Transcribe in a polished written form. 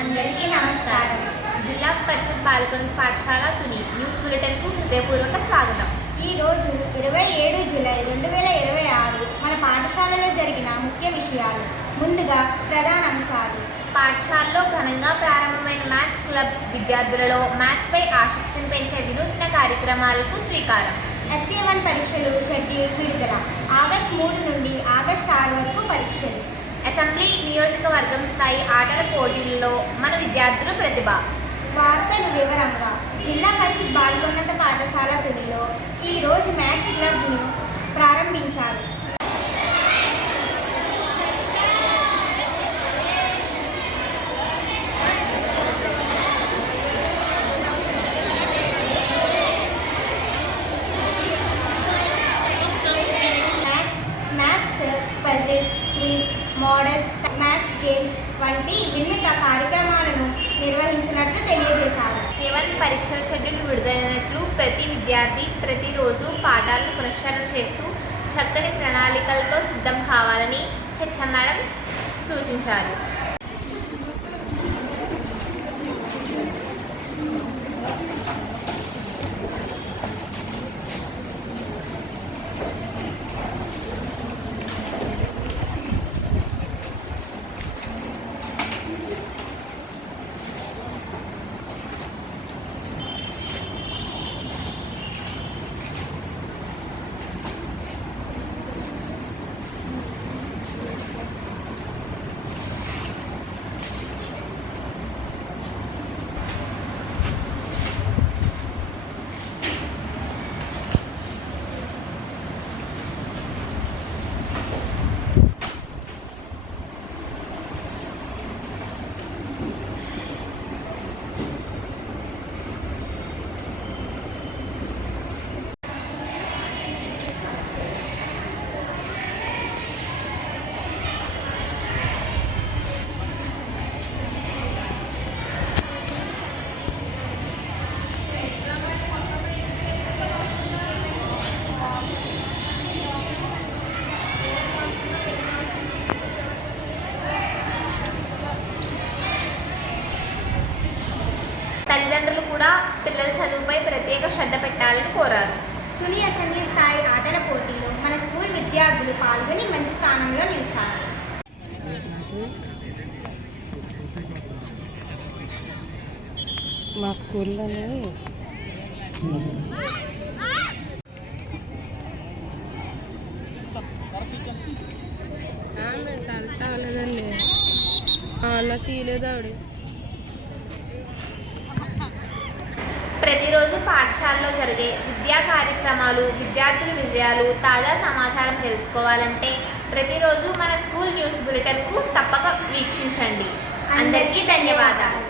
అందరికీ నమస్కారం. జిల్లా పరిషత్ బాలికల పాఠశాల తుని న్యూస్ బులెటిన్కు హృదయపూర్వక స్వాగతం. ఈరోజు 27 జూలై 2026 మన పాఠశాలలో జరిగిన ముఖ్య విషయాలు. ముందుగా ప్రధానాంశాలు. పాఠశాలలో ఘనంగా ప్రారంభమైన మ్యాథ్స్ క్లబ్ విద్యార్థులలో మ్యాథ్స్పై ఆసక్తిని పెంచే వినూత్న కార్యక్రమాలకు శ్రీకారం. FA1 పరీక్షలు షెడ్యూల్ విడుదల. ఆగస్టు 3 నుండి ఆగస్టు 6 వరకు పరీక్షలు. అసెంబ్లీ నియోజకవర్గం స్థాయి ఆటల పోటీల్లో మన విద్యార్థుల ప్రతిభ. వార్తలు వివరంగా. జిల్లా పరిషత్ బాలికోన్నత పాఠశాల తునిలో ఈరోజు మ్యాథ్స్ క్లబ్ను ప్రారంభించారు. Puzzles, quiz, models, maths games వంటి వినూత్న కార్యక్రమాలను నిర్వహించినట్లు తెలియజేశారు. FA1 పరీక్షల షెడ్యూల్ విడుదలైనట్లు ప్రతి విద్యార్థి ప్రతిరోజు పాఠాలను పునశ్చరణ చేస్తూ చక్కని ప్రణాళికలతో సిద్ధం కావాలని HM మేడం సూచించారు. తల్లిదండ్రులు కూడా పిల్లల చదువుపై ప్రత్యేక శ్రద్ధ పెట్టాలని కోరారు. తుని అసెంబ్లీ స్థాయి ఆటల పోటీలో మన స్కూల్ విద్యార్థులు పాల్గొని మంచి స్థానంలో నిలిచారు. మా స్కూల్లోనే చాలదండి అలా తీయలేదు ఆవిడ. ప్రతిరోజు పాఠశాలలో జరిగే విద్యా కార్యక్రమాలు, విద్యార్థుల విజయాలు, తాజా సమాచారం తెలుసుకోవాలంటే ప్రతిరోజు మన స్కూల్ న్యూస్ బులెటిన్కు తప్పక వీక్షించండి. అందరికీ ధన్యవాదాలు.